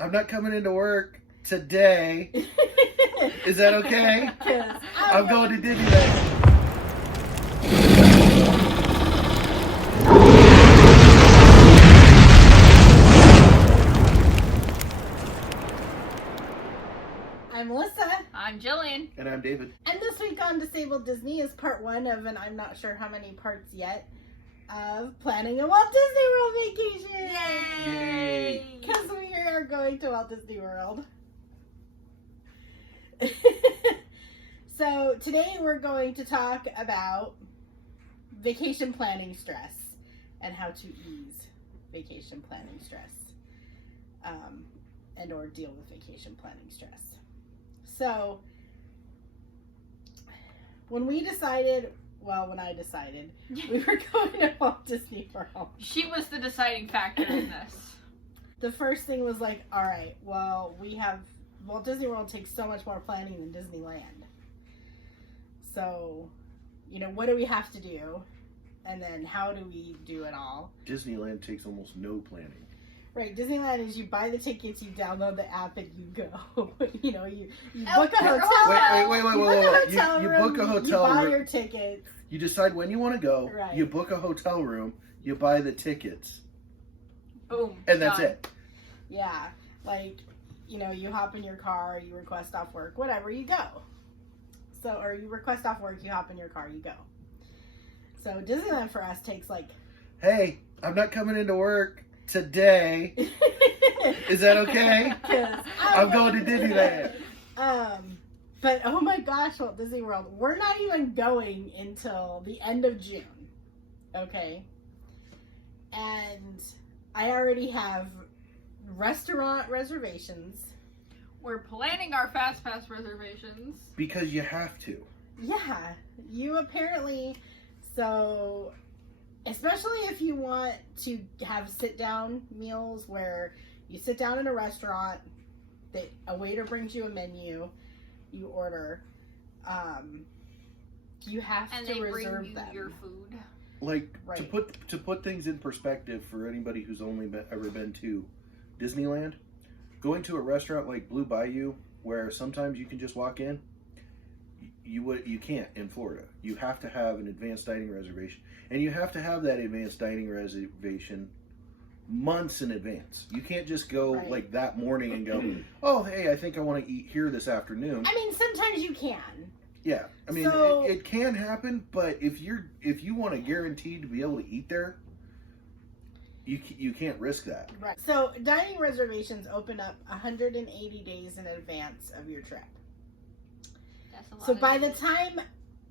I'm not coming into work today. Is that okay? I'm going to Disneyland. I'm Melissa. I'm Jillian. And I'm David. And this week on Disabled Disney is part one of, and I'm not sure how many parts yet, of planning a Walt Disney World vacation. Yay! Because we are going to Walt Disney World. So today we're going to talk about vacation planning stress and how to ease vacation planning stress and or deal with vacation planning stress. So when I decided we were going to Walt Disney World, She was the deciding factor in this. the first thing was like, all right, well, Walt Disney World takes so much more planning than Disneyland. So, what do we have to do? And then how do we do it all? Disneyland takes almost no planning. Right, Disneyland is you buy the tickets, you download the app, and you go. you book a hotel. Wait. You book a hotel room. You buy your tickets. You decide when you want to go. Right. You book a hotel room. You buy the tickets. Boom. And that's done. it. Yeah, you hop in your car, you request off work, whatever, you go. So, or you request off work, you hop in your car, you go. So Disneyland for us takes Hey, I'm not coming into work today. Is that okay? I'm going to Disneyland. But oh my gosh, Walt Disney World, we're not even going until the end of June. Okay? And I already have restaurant reservations. We're planning our Fast Pass reservations. Because you have to. Yeah, you apparently, so especially if you want to have sit-down meals where you sit down in a restaurant, that a waiter brings you a menu, you order, you have And to they bring reserve you them. your food. Like, Right. to put things in perspective for anybody who's only ever been to Disneyland, going to a restaurant like Blue Bayou, where sometimes you can just walk in, you can't in Florida. You have to have an advanced dining reservation, and you have to have that advanced dining reservation months in advance. You can't just go like that morning and go, oh, hey, I think I want to eat here this afternoon. I mean, sometimes you can. Yeah, I mean, So- it can happen, but if you want to guarantee to be able to eat there, you can't risk that. Right. So dining reservations open up 180 days in advance of your trip. That's a lot. So of by the days. time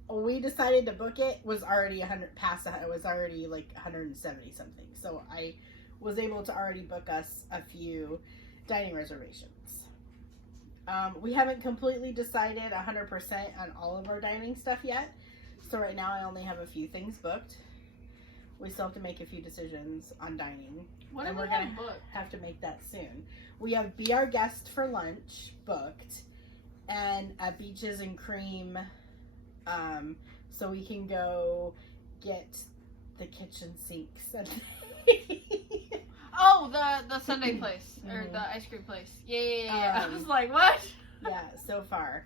we decided to book it, was already 100 past. It was already like 170 something. So I was able to already book us a few dining reservations. We haven't completely decided 100% on all of our dining stuff yet. So right now I only have a few things booked. We still have to make a few decisions on dining. What and do we we're gonna have booked? have to make that soon. We have Be Our Guest for lunch booked, and at Beaches and Cream, so we can go get the kitchen sinks. Oh, the Sunday place or Mhm. the ice cream place. Yeah. I Um, was like, what? Yeah, so far.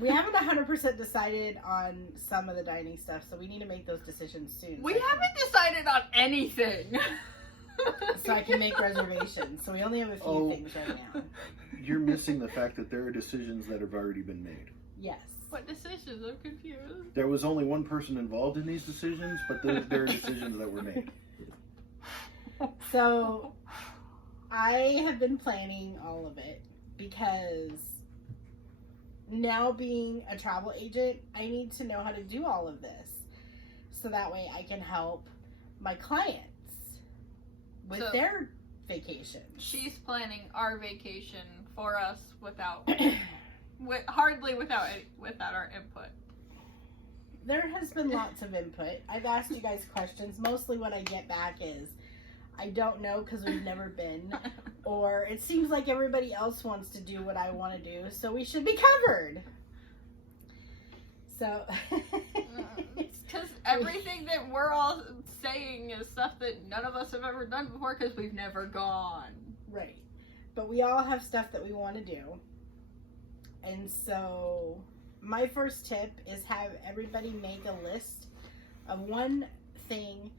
We haven't 100% decided on some of the dining stuff, so we need to make those decisions soon. We so I can- haven't decided on anything. So I can make reservations. So we only have a few things right now. You're missing the fact that there are decisions that have already been made. Yes. What decisions? I'm confused. There was only one person involved in these decisions, but there are decisions that were made. So I have been planning all of it because now being a travel agent, I need to know how to do all of this. So that way I can help my clients with their vacations. She's planning our vacation for us without hardly without our input. There has been lots of input. I've asked you guys questions. Mostly what I get back is, I don't know because we've never been. Or it seems like everybody else wants to do what I want to do, so we should be covered. So. Because everything that we're all saying is stuff that none of us have ever done before because we've never gone. Right. but we all have stuff that we want to do. And so my first tip is have everybody make a list of one thing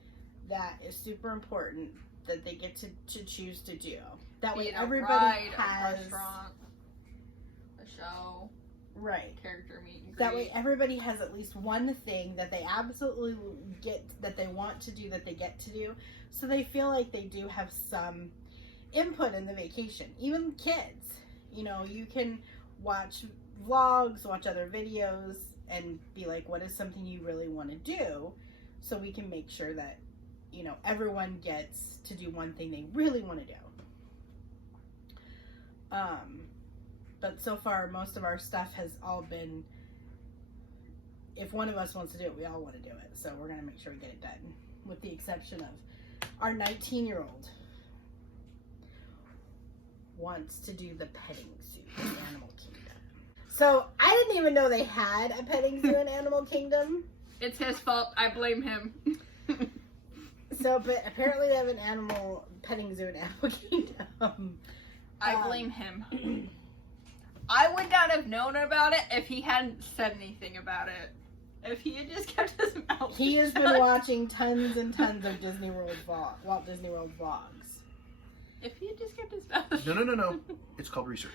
that is super important that they get to choose to do. That way everybody has a restaurant, a show, right, character meet and greet. That way everybody has at least one thing that they absolutely get, that they want to do, that they get to do, so they feel like they do have some input in the vacation. Even kids, you know, you can watch vlogs, watch other videos, and be like, what is something you really want to do, so we can make sure that, you know, everyone gets to do one thing they really want to do. But so far, most of our stuff has all been, if one of us wants to do it, we all want to do it. So we're going to make sure we get it done, with the exception of our 19-year-old wants to do the petting zoo in Animal Kingdom. So I didn't even know they had a petting zoo in Animal Kingdom. It's his fault. I blame him. So, but apparently they have an petting zoo in Animal Kingdom. I blame him. I would not have known about it if he hadn't said anything about it. If he had just kept his mouth He has shut. been watching tons and tons of Walt Disney World vlogs. If he had just kept his mouth shut. No. It's called research.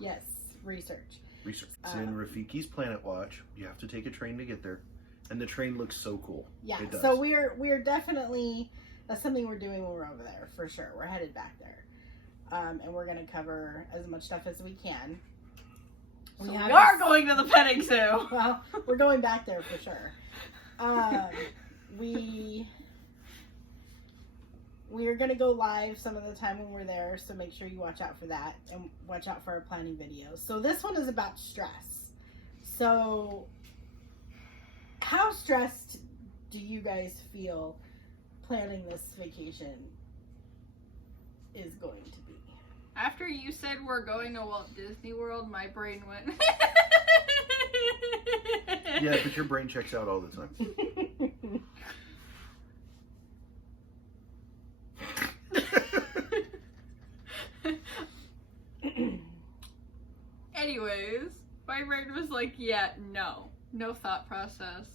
Yes, research. Research. It's in Rafiki's Planet Watch. You have to take a train to get there. And the train looks so cool. Yeah, It does. so we're definitely, that's something we're doing when we're over there, for sure. We're headed back there. And we're going to cover as much stuff as we can. We are going to the petting zoo. Well, we're going back there for sure. We are going to go live some of the time when we're there, so make sure you watch out for that and watch out for our planning videos. So this one is about stress. So how stressed do you guys feel planning this vacation is going to be? After you said we're going to Walt Disney World, my brain went. Yeah, but your brain checks out all the time. Anyways, my brain was like, yeah, no thought process,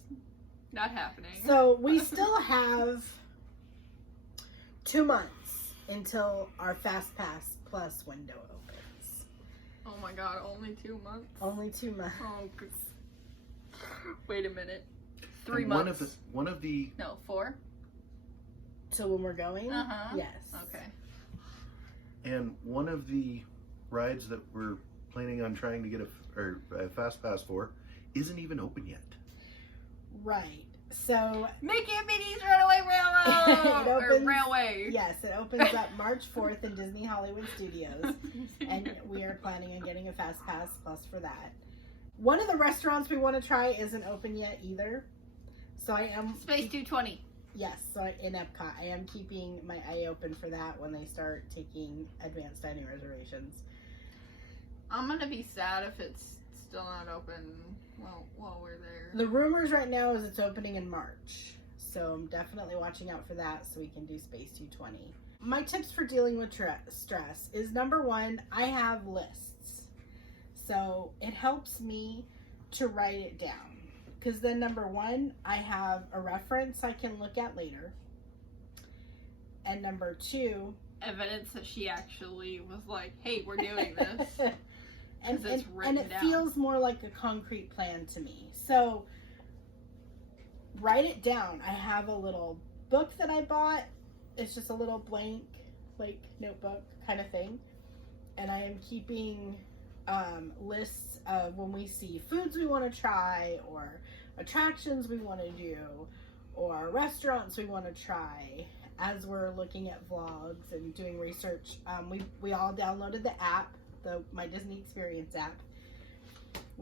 not happening. So we still have 2 months until our Fast Pass Plus window opens. Oh my god, only 2 months? Only 2 months. Oh, wait a minute. 3 And months. One of the No, 4? So when we're going? Uh-huh. Yes. Okay. And one of the rides that we're planning on trying to get a Fast Pass for isn't even open yet. Right. So Mickey and Minnie's Runaway Railroad! It opens- or Railway. yes, it opens up March 4th in Disney Hollywood Studios, and we are planning on getting a Fast Pass Plus for that. One of the restaurants we want to try isn't open yet either, so I am Space 220. Yes, so in Epcot, I am keeping my eye open for that when they start taking advanced dining reservations. I'm gonna be sad if it's still not open while we're there. The rumors right now is it's opening in March, so I'm definitely watching out for that so we can do Space 220. My tips for dealing with stress is, number one, I have lists. So it helps me to write it down. Because then, number one, I have a reference I can look at later. And number two, evidence that she actually was like, hey, we're doing this. and it's written it down. feels more like a concrete plan to me. So write it down. I have a little book that I bought. It's just a little blank, like, notebook kind of thing. And I am keeping lists of when we see foods we want to try, or attractions we want to do, or restaurants we want to try, as we're looking at vlogs and doing research. We all downloaded the app, the My Disney Experience app.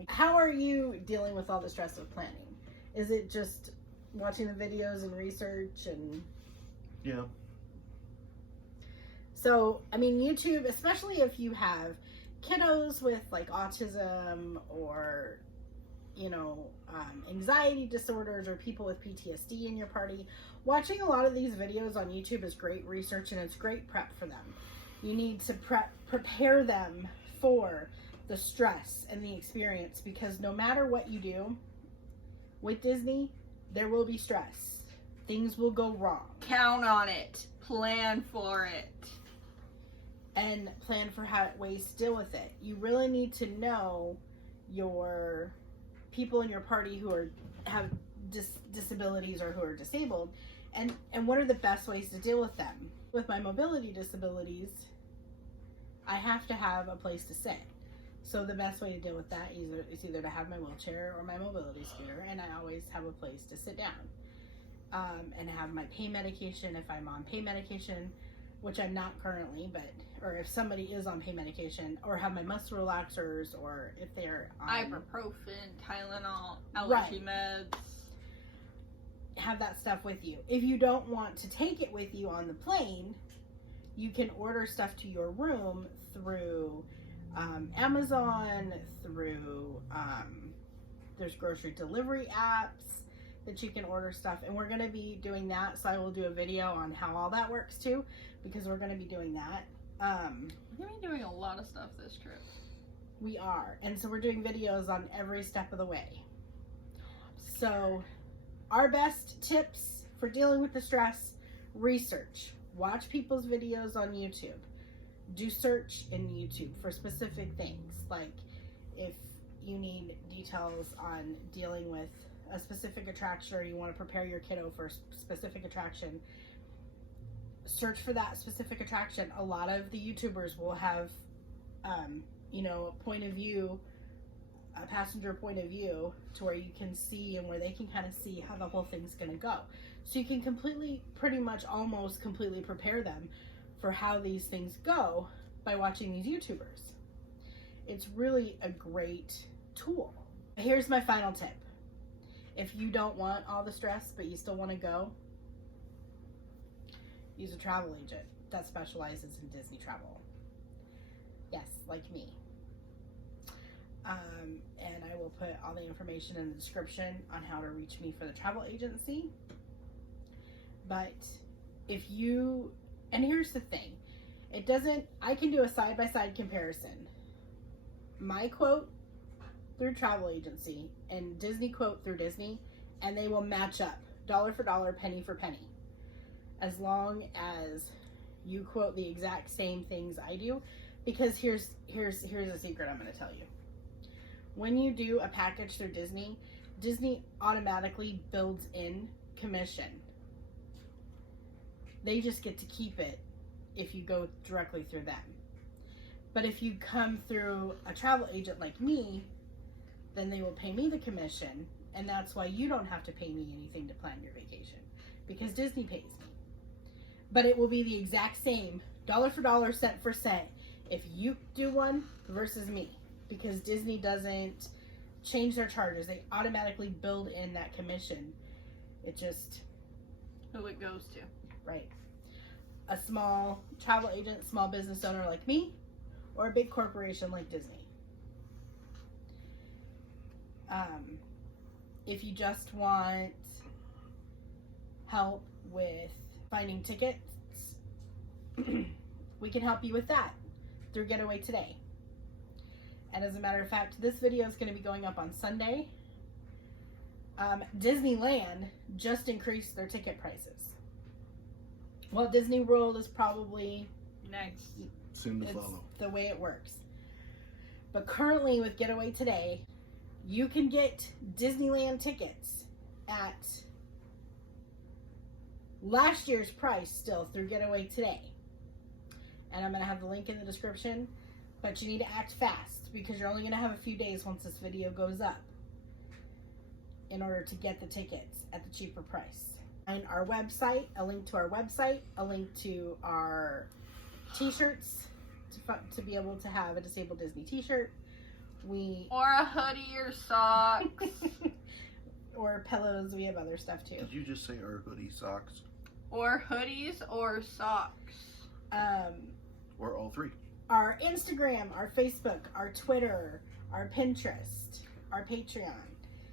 How are you dealing with all the stress of planning? Is it just watching the videos and research and... Yeah. So, I mean, YouTube, especially if you have kiddos with, like, autism or, you know, anxiety disorders, or people with PTSD in your party, watching a lot of these videos on YouTube is great research, and it's great prep for them. You need to prepare them for the stress and the experience, because no matter what you do with Disney, there will be stress. Things will go wrong. Count on it. Plan for it. And plan for ways to deal with it. You really need to know your people in your party who have disabilities or who are disabled, and what are the best ways to deal with them. With my mobility disabilities, I have to have a place to sit. So the best way to deal with that is either to have my wheelchair or my mobility scooter, and I always have a place to sit down. And have my pain medication if I'm on pain medication, which I'm not currently, or if somebody is on pain medication, or have my muscle relaxers, or if they're on ibuprofen, Tylenol, allergy meds. Have that stuff with you. If you don't want to take it with you on the plane, you can order stuff to your room through Amazon, through there's grocery delivery apps that you can order stuff, and we're going to be doing that, so I will do a video on how all that works too, because we're going to be doing that. We're going to be doing a lot of stuff this trip. We are, and so we're doing videos on every step of the way. So our best tips for dealing with the stress: research. Watch people's videos on YouTube. Do search in YouTube for specific things. Like if you need details on dealing with a specific attraction, or you want to prepare your kiddo for a specific attraction, search for that specific attraction. A lot of the YouTubers will have, a point of view, a passenger point of view, to where you can see and where they can kind of see how the whole thing's going to go. So you can almost completely prepare them for how these things go by watching these YouTubers. It's really a great tool. Here's my final tip. If you don't want all the stress, but you still want to go, use a travel agent that specializes in Disney travel. Yes, like me. And I will put all the information in the description on how to reach me for the travel agency. But and here's the thing, I can do a side-by-side comparison. My quote through travel agency and Disney quote through Disney, and they will match up dollar for dollar, penny for penny, as long as you quote the exact same things I do. Because here's a secret I'm going to tell you. When you do a package through Disney, Disney automatically builds in commission. They just get to keep it if you go directly through them. But if you come through a travel agent like me, then they will pay me the commission, and that's why you don't have to pay me anything to plan your vacation, because Disney pays me. But it will be the exact same, dollar for dollar, cent for cent, if you do one versus me, because Disney doesn't change their charges. They automatically build in that commission. It just... who it goes to. Right. A small travel agent, small business owner like me, or a big corporation like Disney. If you just want help with finding tickets, we can help you with that through Getaway Today. And as a matter of fact, this video is going to be going up on Sunday. Disneyland just increased their ticket prices. Well, Disney World is probably next. Soon to it's follow. The way it works. But currently with Getaway Today, you can get Disneyland tickets at last year's price still through Getaway Today. And I'm going to have the link in the description. But you need to act fast, because you're only going to have a few days once this video goes up in order to get the tickets at the cheaper price. And our website, a link to our website, a link to our t-shirts to be able to have a Disabled Disney t-shirt. Or a hoodie or socks. Or pillows. We have other stuff too. Did you just say our hoodie socks? Or hoodies or socks. Or all three. Our Instagram, our Facebook, our Twitter, our Pinterest, our Patreon.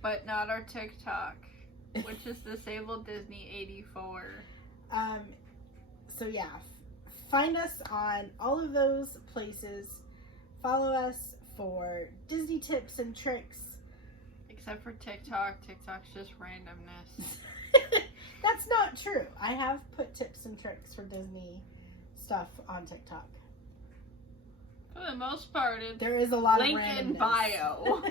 But not our TikTok, which is Disabled Disney 84. So yeah, find us on all of those places. Follow us for Disney tips and tricks. Except for TikTok. TikTok's just randomness. That's not true. I have put tips and tricks for Disney stuff on TikTok. For the most part, it's There is a lot link of randomness. in bio.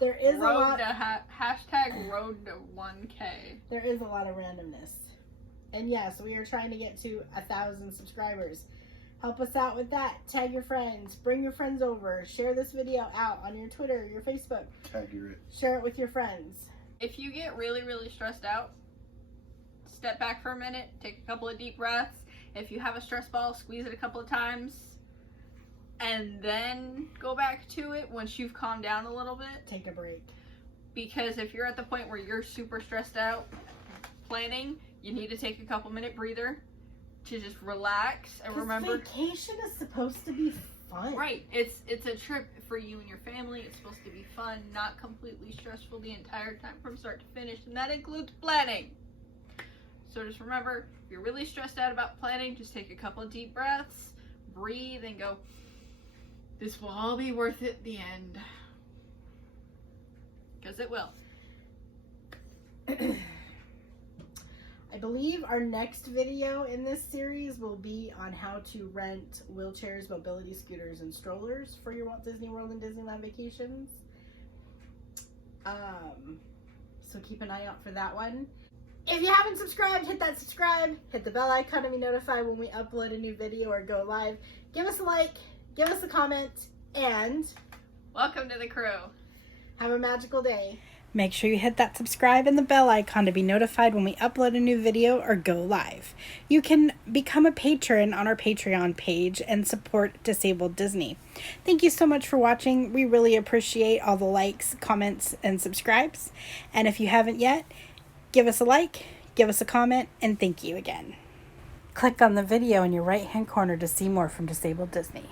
There is a lot. Hashtag road to 1K. There is a lot of randomness. And yes, we are trying to get to 1,000 subscribers. Help us out with that. Tag your friends. Bring your friends over. Share this video out on your Twitter, your Facebook. Accurate. Share it with your friends. If you get really, really stressed out, step back for a minute, take a couple of deep breaths. If you have a stress ball, squeeze it a couple of times, and then go back to it once you've calmed down a little bit. Take a break. Because if you're at the point where you're super stressed out planning, you need to take a couple minute breather to just relax and remember. Vacation is supposed to be fun. Right, it's a trip for you and your family. It's supposed to be fun, not completely stressful the entire time from start to finish, and that includes planning. So just remember, if you're really stressed out about planning, just take a couple of deep breaths, breathe, and go, this will all be worth it at the end. Because it will. I believe our next video in this series will be on how to rent wheelchairs, mobility scooters, and strollers for your Walt Disney World and Disneyland vacations. So keep an eye out for that one. If you haven't subscribed, hit that subscribe, hit the bell icon to be notified when we upload a new video or go live. Give us a like, give us a comment, and Welcome to the crew. have a magical day. Make sure you hit that subscribe and the bell icon to be notified when we upload a new video or go live. You can become a patron on our Patreon page and support Disabled Disney. Thank you so much for watching. We really appreciate all the likes, comments, and subscribes. And if you haven't yet, give us a like, give us a comment, and thank you again. Click on the video in your right-hand corner to see more from Disabled Disney.